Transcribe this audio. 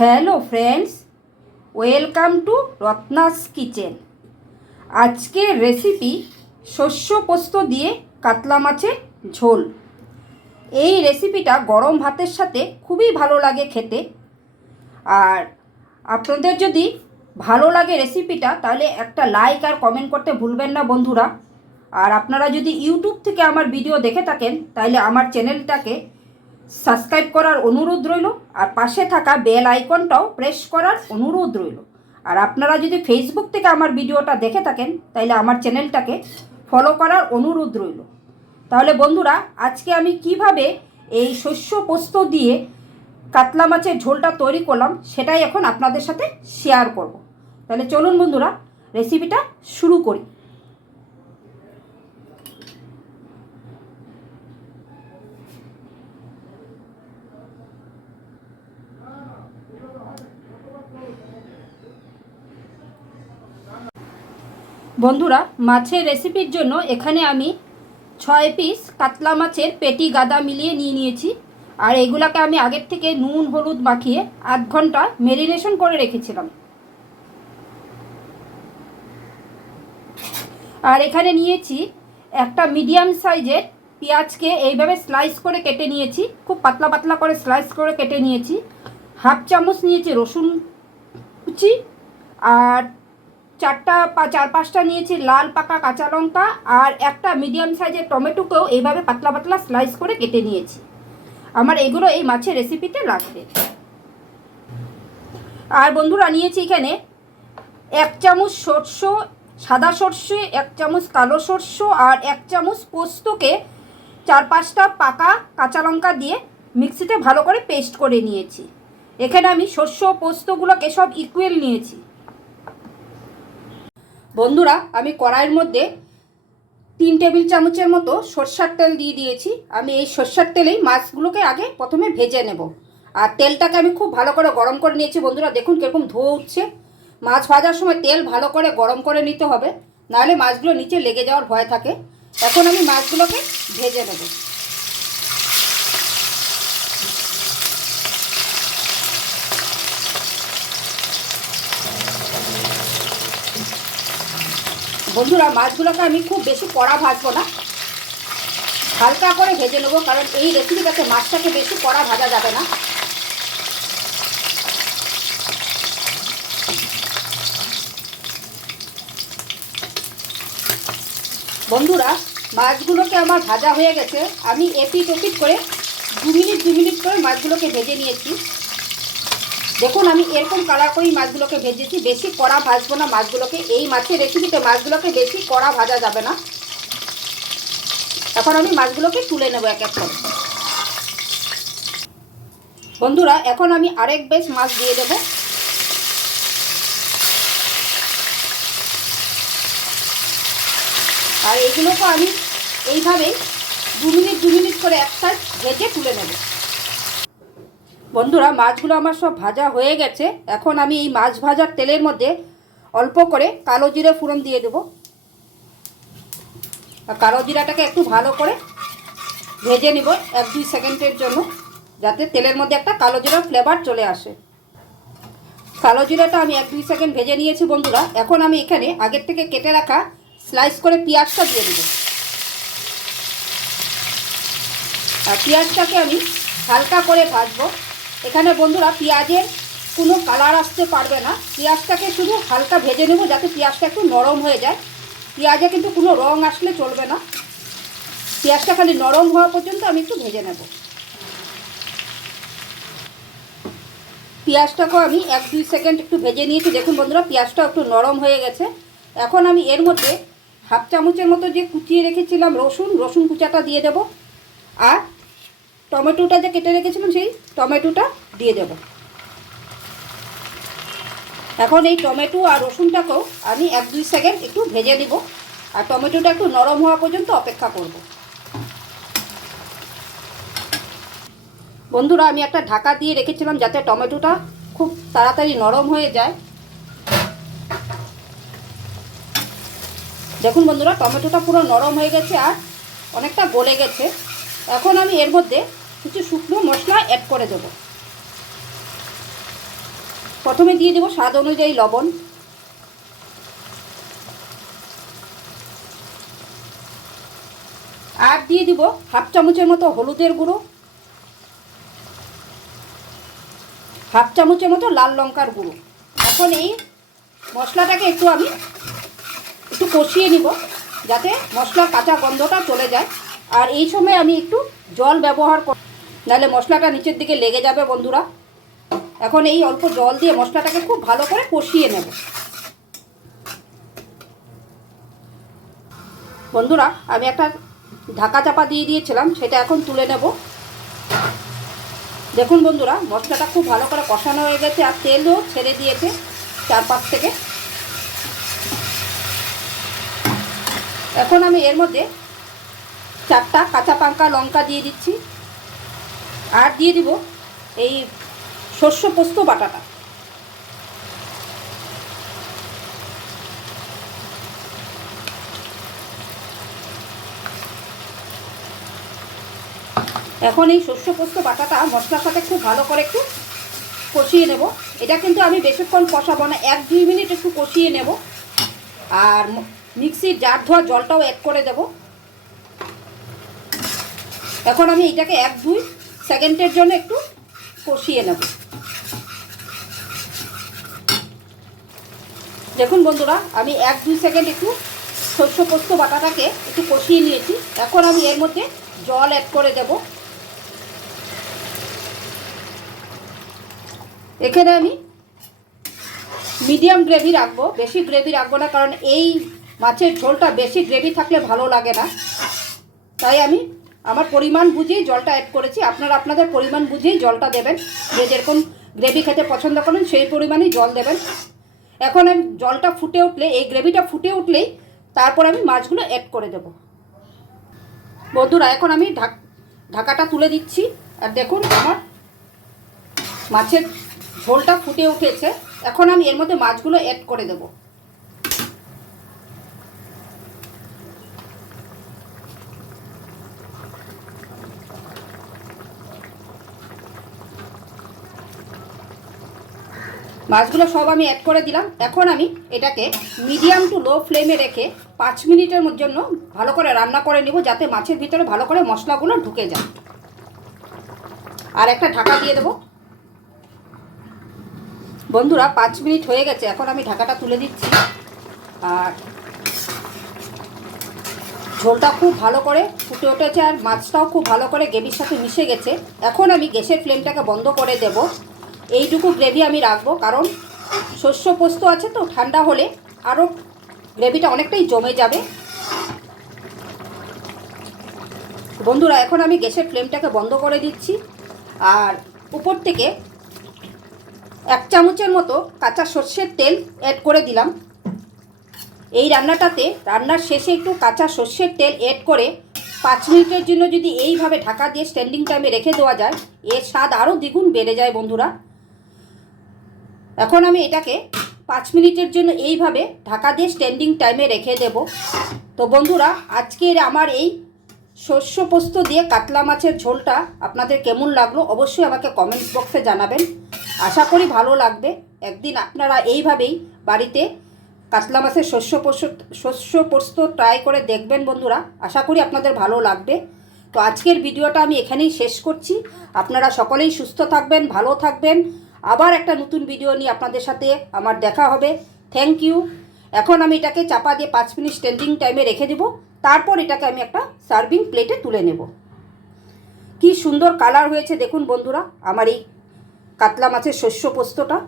Hello friends, welcome to Ratna's kitchen. আজকের recipe শস্য পোস্ত দিয়ে কাতলা মাছের ঝোল। এই রেসিপিটা গরম ভাতের সাথে খুবই ভালো লাগে খেতে। আর আপনাদের যদি ভালো লাগে রেসিপিটা, তাহলে একটা লাইক আর কমেন্ট করতে ভুলবেন না বন্ধুরা। আর আপনারা যদি ইউটিউব থেকে আমার ভিডিও দেখে থাকেন, তাহলে আমার চ্যানেলটাকে সাবস্ক্রাইব করার অনুরোধ রইল আর পাশে থাকা বেল আইকনটাও প্রেস করার অনুরোধ রইল। আর আপনারা যদি ফেসবুক থেকে আমার ভিডিওটা দেখে থাকেন তাহলে আমার চ্যানেলটাকে ফলো করার অনুরোধ রইল। তাহলে বন্ধুরা, আজকে আমি কীভাবে এই শস্য পোস্ত দিয়ে কাতলা মাছের ঝোলটা তৈরি করলাম, সেটাই এখন আপনাদের সাথে শেয়ার করব। তাহলে চলুন বন্ধুরা রেসিপিটা শুরু করি। বন্ধুরা, মাছের রেসিপির জন্য এখানে আমি ছয় পিস কাতলা মাছের পেটি গাদা মিলিয়ে নিয়ে নিয়েছি। আর এগুলাকে আমি আগের থেকে নুন, হলুদ মাখিয়ে আধ ঘণ্টা মেরিনেশন করে রেখেছিলাম। আর এখানে নিয়েছি একটা মিডিয়াম সাইজের পেঁয়াজকে এইভাবে স্লাইস করে কেটে নিয়েছি, খুব পাতলা পাতলা করে স্লাইস করে কেটে নিয়েছি। হাফ চামচ নিয়েছি রসুন কুচি আর চারটা চার পাঁচটা নিয়েছি লাল, পাকা, কাঁচা লঙ্কা আর একটা মিডিয়াম সাইজের টমেটোকেও এইভাবে পাতলা পাতলা স্লাইস করে কেটে নিয়েছি। আমার এগুলো এই মাছের রেসিপিতে লাগবে। আর বন্ধুরা নিয়েছি এখানে এক চামচ সর্ষ, সাদা সর্ষে, এক চামচ কালো সর্ষ আর এক চামচ পোস্তকে চার পাঁচটা পাকা কাঁচা লঙ্কা দিয়ে মিক্সিতে ভালো করে পেস্ট করে নিয়েছি। এখানে আমি শস্য পোস্তগুলোকে সব ইকুয়েল নিয়েছি। বন্ধুরা, আমি কড়াইয়ের মধ্যে তিন টেবিল চামচের মতো সর্ষার তেল দিয়ে দিয়েছি। আমি এই সর্ষার তেলেই মাছগুলোকে আগে প্রথমে ভেজে নেব। আর তেলটাকে আমি খুব ভালো করে গরম করে নিয়েছি। বন্ধুরা, দেখুন কীরকম ধোয়া উঠছে। মাছ ভাজার সময় তেল ভালো করে গরম করে নিতে হবে। নাহলে মাছগুলো নিচে লেগে যাওয়ার ভয় থাকে। এখন আমি মাছগুলোকে ভেজে নেব। বন্ধুরা, মাছগুলোকে আমি খুব বেশি কড়া ভাজবো না। হালকা করে ভেজে নেব, কারণ এই রেসিপিটাতে মাছটাকে বেশি কড়া ভাজা যাবে না। বন্ধুরা, মাছগুলোকে আমার ভাজা হয়ে গেছে। আমি এপিট ওপিট করে দু মিনিট দু মিনিট করে মাছগুলোকে ভেজে নিয়েছি। দেখুন, আমি এরকম কালার করেই মাছগুলোকে ভেজেছি। বেশি কড়া ভাজবো না মাছগুলোকে। এই মাছের রেসিপিতে মাছগুলোকে বেশি কড়া ভাজা যাবে না। এখন আমি মাছগুলোকে তুলে নেব এক এক করে। বন্ধুরা, এখন আমি আরেক বেশ মাছ দিয়ে দেবো। আর এগুলোকে আমি এইভাবেই দু মিনিট দু মিনিট করে এক সাইড ভেজে তুলে নেব। বন্ধুরা, মাছগুলো আমার সব ভাজা হয়ে গেছে। এখন আমি এই মাছ ভাজার তেলের মধ্যে অল্প করে কালো জিরে ফোড়ন দিয়ে দেবো। আর কালো জিরাটাকে একটু ভালো করে ভেজে নিব এক দুই সেকেন্ডের জন্য, যাতে তেলের মধ্যে একটা কালো জিরার ফ্লেভার চলে আসে। কালো জিরাটা আমি এক দুই সেকেন্ড ভেজে নিয়েছি বন্ধুরা। এখন আমি এখানে আগের থেকে কেটে রাখা স্লাইস করে পেঁয়াজটা দিয়ে দেবো। আর পেঁয়াজটাকে আমি হালকা করে ভাজবো। এখানে বন্ধুরা পেঁয়াজের কোনো কালার আসতে পারবে না। পেঁয়াজটাকে শুধু হালকা ভেজে নেব যাতে পেঁয়াজটা একটু নরম হয়ে যায়। পেঁয়াজে কিন্তু কোনো রং আসলে চলবে না। পেঁয়াজটা খালি নরম হওয়া পর্যন্ত আমি একটু ভেজে নেব। পেঁয়াজটাকেও আমি এক দুই সেকেন্ড একটু ভেজে নিয়েছি। দেখুন বন্ধুরা, পেঁয়াজটা একটু নরম হয়ে গেছে। এখন আমি এর মধ্যে হাফ চামচের মতো যে কুচিয়ে রেখেছিলাম রসুন রসুন কুচাটা দিয়ে দেব। আর টমেটোটা যে কেটে রেখেছিলাম সেই টমেটোটা দিয়ে দেব। এখন এই টমেটো আর রসুনটাকেও আমি এক দুই সেকেন্ড একটু ভেজে দিব আর টমেটোটা একটু নরম হওয়া পর্যন্ত অপেক্ষা করব। বন্ধুরা, আমি একটা ঢাকা দিয়ে রেখেছিলাম যাতে টমেটোটা খুব তাড়াতাড়ি নরম হয়ে যায়। দেখুন বন্ধুরা, টমেটোটা পুরো নরম হয়ে গেছে আর অনেকটা গলে গেছে। এখন আমি এর মধ্যে কিছু শুকনো মশলা অ্যাড করে দেব। প্রথমে দিয়ে দেবো স্বাদ অনুযায়ী লবণ। আর দিয়ে দিব হাফ চামচের মতো হলুদের গুঁড়ো। হাফ চামচের মতো লাল লঙ্কার গুঁড়ো। এখন এই মশলাটাকে একটু আমি একটু কষিয়ে নিব, যাতে মশলার কাঁচা গন্ধটা চলে যায়। আর এই সময় আমি একটু জল ব্যবহার কর নাহলে মশলাটা নিচের দিকে লেগে যাবে বন্ধুরা। এখন এই অল্প জল দিয়ে মশলাটাকে খুব ভালো করে কষিয়ে নেব। বন্ধুরা, আমি একটা ঢাকা চাপা দিয়ে দিয়েছিলাম, সেটা এখন তুলে নেব। দেখুন বন্ধুরা, মশলাটা খুব ভালো করে কষানো হয়ে গেছে, আর তেলও ছেড়ে দিয়েছে চারপাশ থেকে। এখন আমি এর মধ্যে চারটা কাঁচা পাঙ্কা লঙ্কা দিয়ে দিচ্ছি। আর দিয়ে দিব এই শস্য পোস্ত বাটাটা। এখন এই শস্য পোস্ত বাটাটা মশলার সাথে খুব ভালো করে একটু কষিয়ে নেব। এটা কিন্তু আমি বেশিক্ষণ কষাবো না, এক দুই মিনিট একটু কষিয়ে নেব। আর মিক্সির জার ধোয়া জলটাও অ্যাড করে দেব। এখন আমি এটাকে এক, দুই সেকেন্ডের জন্য একটু কষিয়ে নেব। দেখুন বন্ধুরা, আমি এক, দুই সেকেন্ড একটু শস্য পোস্ত বাটাটাকে একটু কষিয়ে নিয়েছি। এখন আমি এর মধ্যে জল অ্যাড করে দেব। এখানে আমি মিডিয়াম গ্রেভি রাখব, বেশি গ্রেভি রাখব না, কারণ এই মাছের ঝোলটা বেশি গ্রেভি থাকলে ভালো লাগে না। তাই আমি আমার পরিমাণ বুঝেই জলটা অ্যাড করেছি। আপনারা আপনাদের পরিমাণ বুঝেই জলটা দেবেন। যে যেরকম গ্রেভি খেতে পছন্দ করেন, সেই পরিমাণেই জল দেবেন। এখন আমি জলটা ফুটে উঠলে, এই গ্রেভিটা ফুটে উঠলেই তারপর আমি মাছগুলো অ্যাড করে দেব। বন্ধুরা, এখন আমি ঢাক, ঢাকাটা তুলে দিচ্ছি। আর দেখুন, আমার মাছের ঝোলটা ফুটে উঠেছে। এখন আমি এর মধ্যে মাছগুলো অ্যাড করে দেব। মাছগুলো সব আমি অ্যাড করে দিলাম। এখন আমি এটাকে মিডিয়াম টু লো ফ্লেমে রেখে পাঁচ মিনিটের জন্য ভালো করে রান্না করে নিব, যাতে মাছের ভিতরে ভালো করে মশলাগুলো ঢুকে যায়। আর একটা ঢাকা দিয়ে দেবো। বন্ধুরা, পাঁচ মিনিট হয়ে গেছে, এখন আমি ঢাকাটা তুলে দিচ্ছি। আর ঝোলটা খুব ভালো করে ফুটে উঠেছে, আর মাছটাও খুব ভালো করে গ্রেভির সাথে মিশে গেছে। এখন আমি গ্যাসের ফ্লেমটাকে বন্ধ করে দেব। এইটুকু গ্রেভি আমি রাখব, কারণ শস্য পোস্ত আছে তো, ঠান্ডা হলে আরও গ্রেভিটা অনেকটাই জমে যাবে। বন্ধুরা, এখন আমি গ্যাসের ফ্লেমটাকে বন্ধ করে দিচ্ছি, আর উপর থেকে এক চামচের মতো কাঁচা সর্ষের তেল অ্যাড করে দিলাম। এই রান্নাটাতে, রান্নার শেষে একটু কাঁচা সর্ষের তেল অ্যাড করে পাঁচ মিনিটের জন্য যদি এইভাবে ঢাকা দিয়ে স্ট্যান্ডিং টাইমে রেখে দেওয়া যায়, এর স্বাদ আরও দ্বিগুণ বেড়ে যায় বন্ধুরা। এখন আমি এটাকে পাঁচ মিনিটের জন্য এইভাবে ঢাকা দিয়ে স্ট্যান্ডিং টাইমে রেখে দেব। তো বন্ধুরা, আজকের আমার এই শস্য পোস্ত দিয়ে কাতলা মাছের ঝোলটা আপনাদের কেমন লাগল অবশ্যই আমাকে কমেন্ট বক্সে জানাবেন। আশা করি ভালো লাগবে। একদিন আপনারা এইভাবেই বাড়িতে কাতলা মাছের শস্য পোস্ত শস্য পোস্ত ট্রাই করে দেখবেন বন্ধুরা। আশা করি আপনাদের ভালো লাগবে। তো আজকের ভিডিওটা আমি এখানেই শেষ করছি। আপনারা সকলেই সুস্থ থাকবেন, ভালো থাকবেন। আবার একটা নতুন ভিডিও নিয়ে আপনাদের সাথে আমার দেখা হবে। থ্যাংক ইউ এখন আমি এটাকে চাপা দিয়ে পাঁচ মিনিট স্ট্যান্ডিং টাইমে রেখে দেবো। তারপর এটাকে আমি একটা সার্ভিং প্লেটে তুলে নেব। কি সুন্দর কালার হয়েছে দেখুন বন্ধুরা, আমার এই কাতলা মাছের শস্য পোস্তটা।